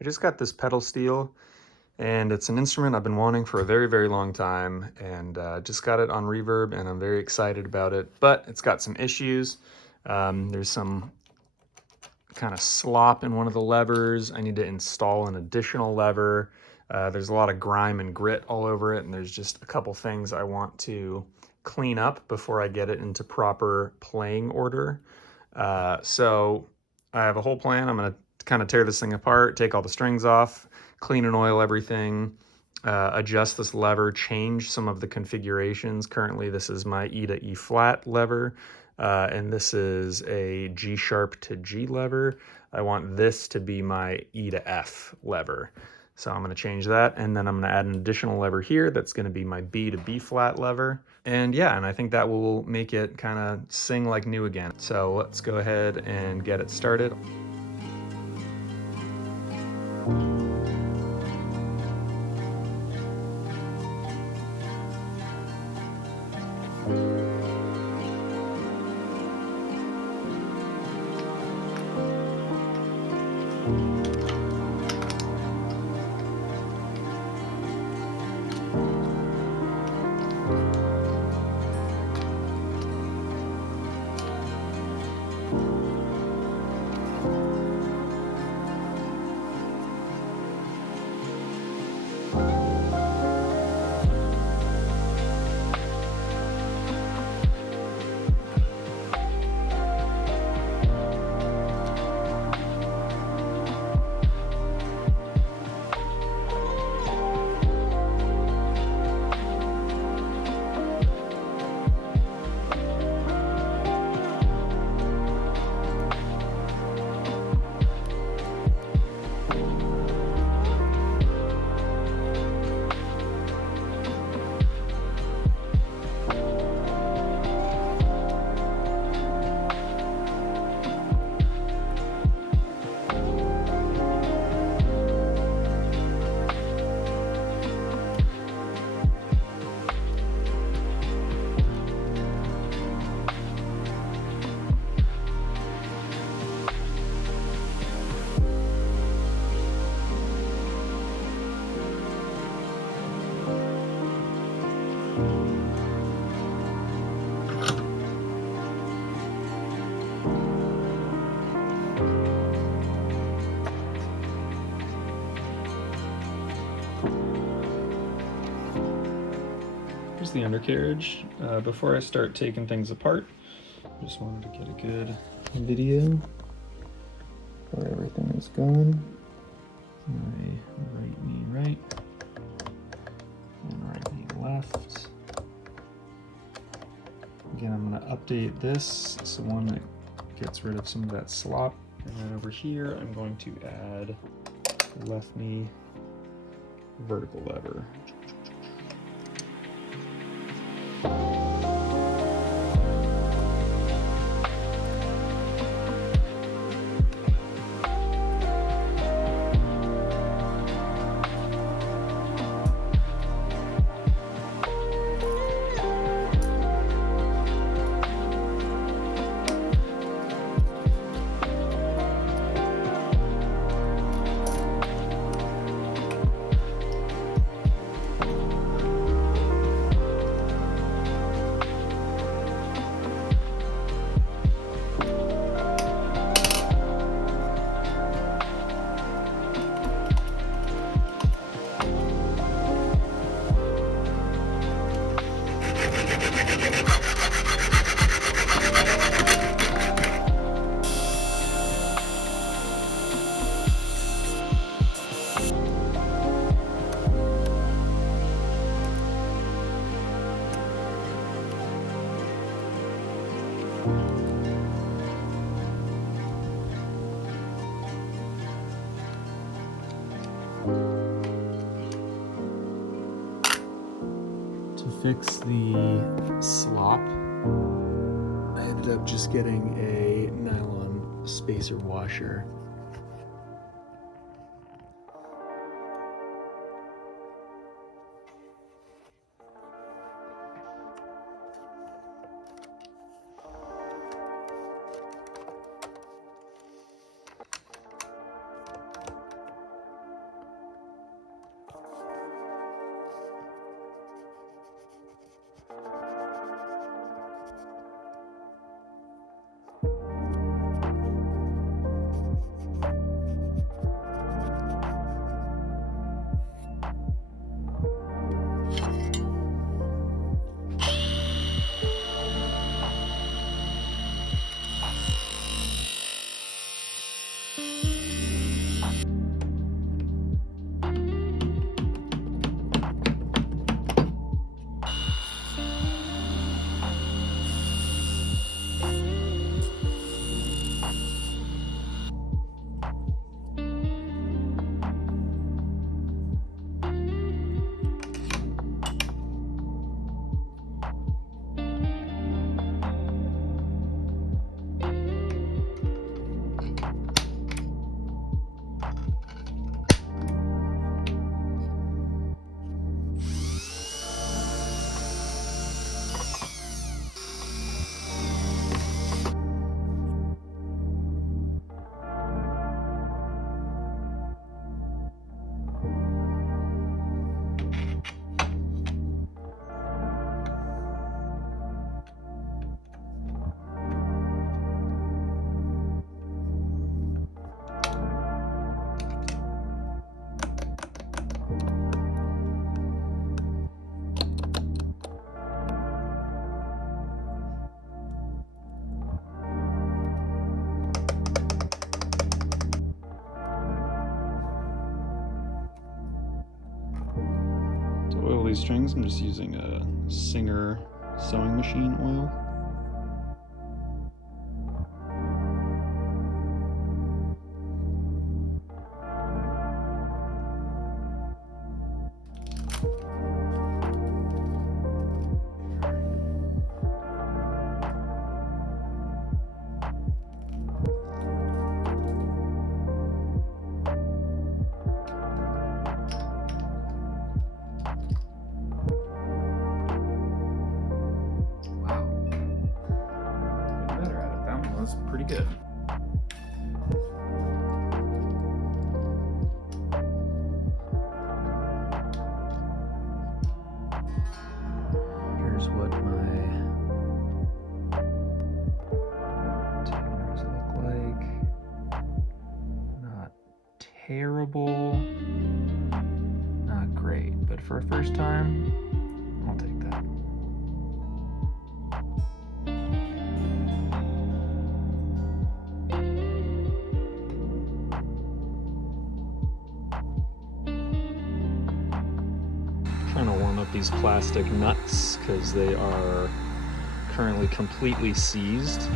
I just got this pedal steel, and it's an instrument I've been wanting for a very, very long time, and just got it on Reverb, and I'm very excited about it, but it's got some issues. There's some kind of slop in one of the levers. I need to install an additional lever. There's a lot of grime and grit all over it, and there's just a couple things I want to clean up before I get it into proper playing order. So I have a whole plan. I'm gonna kind of tear this thing apart, take all the strings off, clean and oil everything, adjust this lever, change some of the configurations. Currently, this is my E to E flat lever, and this is a G sharp to G lever. I want this to be my E to F lever. So I'm gonna change that, and then I'm gonna add an additional lever here that's gonna be my B to B flat lever. And yeah, and I think that will make it kind of sing like new again. So let's go ahead and get it started. Here's the undercarriage. Before I start taking things apart, I just wanted to get a good video where everything is going. My right knee right, and right knee left. Again, I'm going to update this. It's the one that gets rid of some of that slop. And then over here, I'm going to add left knee vertical lever. To fix the slop, I ended up just getting a nylon spacer washer. toy strings, I'm just using a Singer sewing machine oil. Was pretty good. Here's what my tuners look like. Not terrible, not great, but for a first time, I'll take that. Trying to warm up these plastic nuts because they are currently completely seized.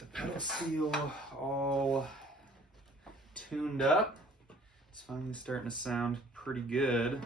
The pedal seal all tuned up. It's finally starting to sound pretty good.